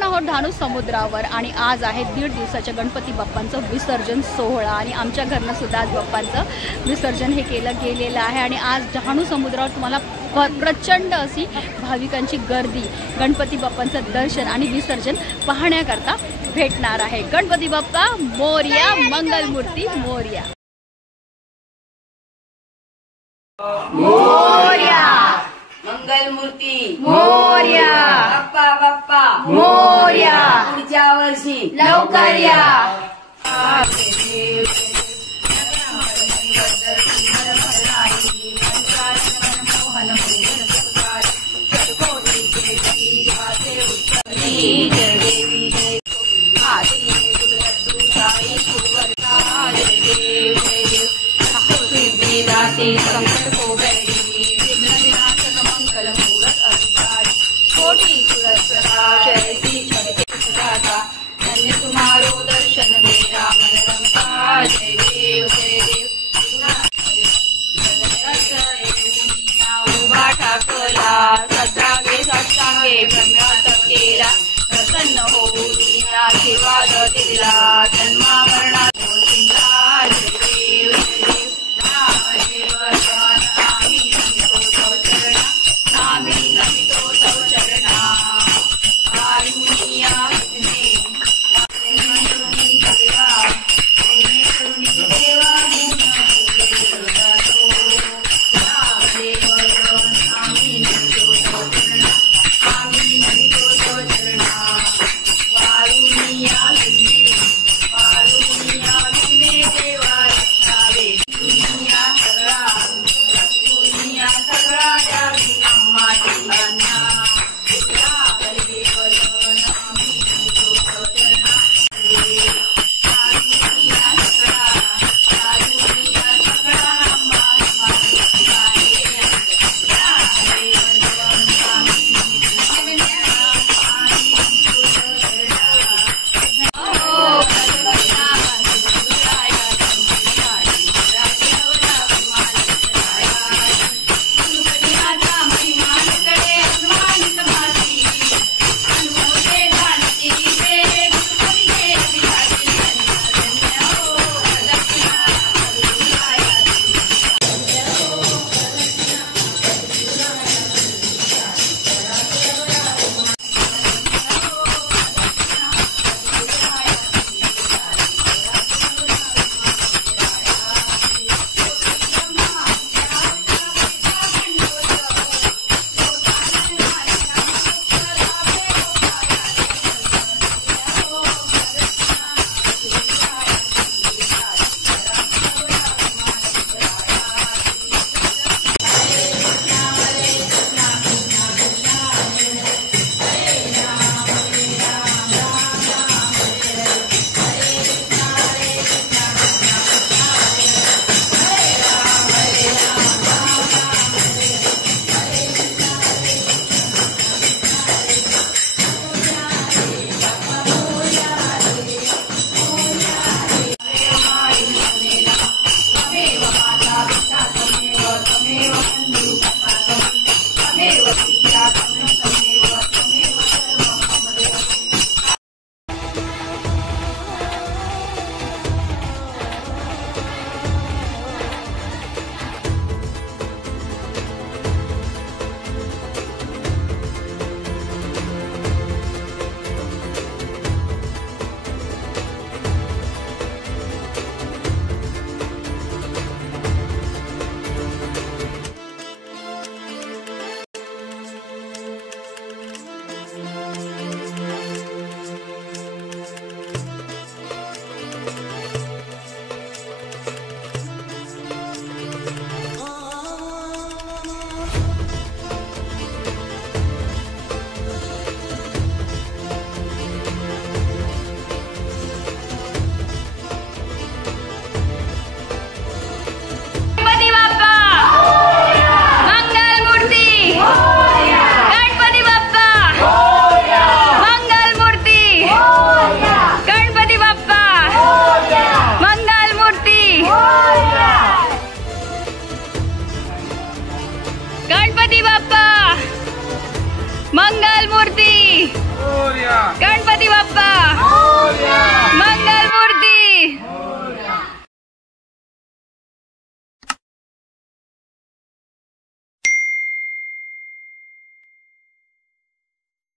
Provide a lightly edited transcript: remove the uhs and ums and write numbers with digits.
आपण आहोत डहाणू समुद्रावर आणि आज आहे 1.5 दिवसाच्या गणपती बाप्पांचं विसर्जन सोहळा आणि आमच्या घरनं सुद्धा आज बाप्पांचं विसर्जन हे केलं गेलेलं आहे आणि आज डहाणू समुद्रावर तुम्हाला प्रचंड अशी भाविकांची गर्दी गणपती बाप्पांचं दर्शन आणि विसर्जन पाहण्याकरता भेटणार आहे। गणपती बाप्पा मोरया, मंगलमूर्ती मोरया। मोरया मंगलमूर्ती मोरया, बाप्पा बाप्पा मोरया, पुढच्या वर्षी लवकर या। संकट को बैठी विघ्न विनाशक मंगल मूरत अधिकारी कोटि सुरत प्रकाश ऐसी छलके सदाता धन्य तुम्हारो दर्शन मेरा मन रंगा। जय देव उभा ठाकला सत्रांगे साष्टांगे ब्रह्म्यात केला प्रसन्न होऊन आशीर्वाद दिला।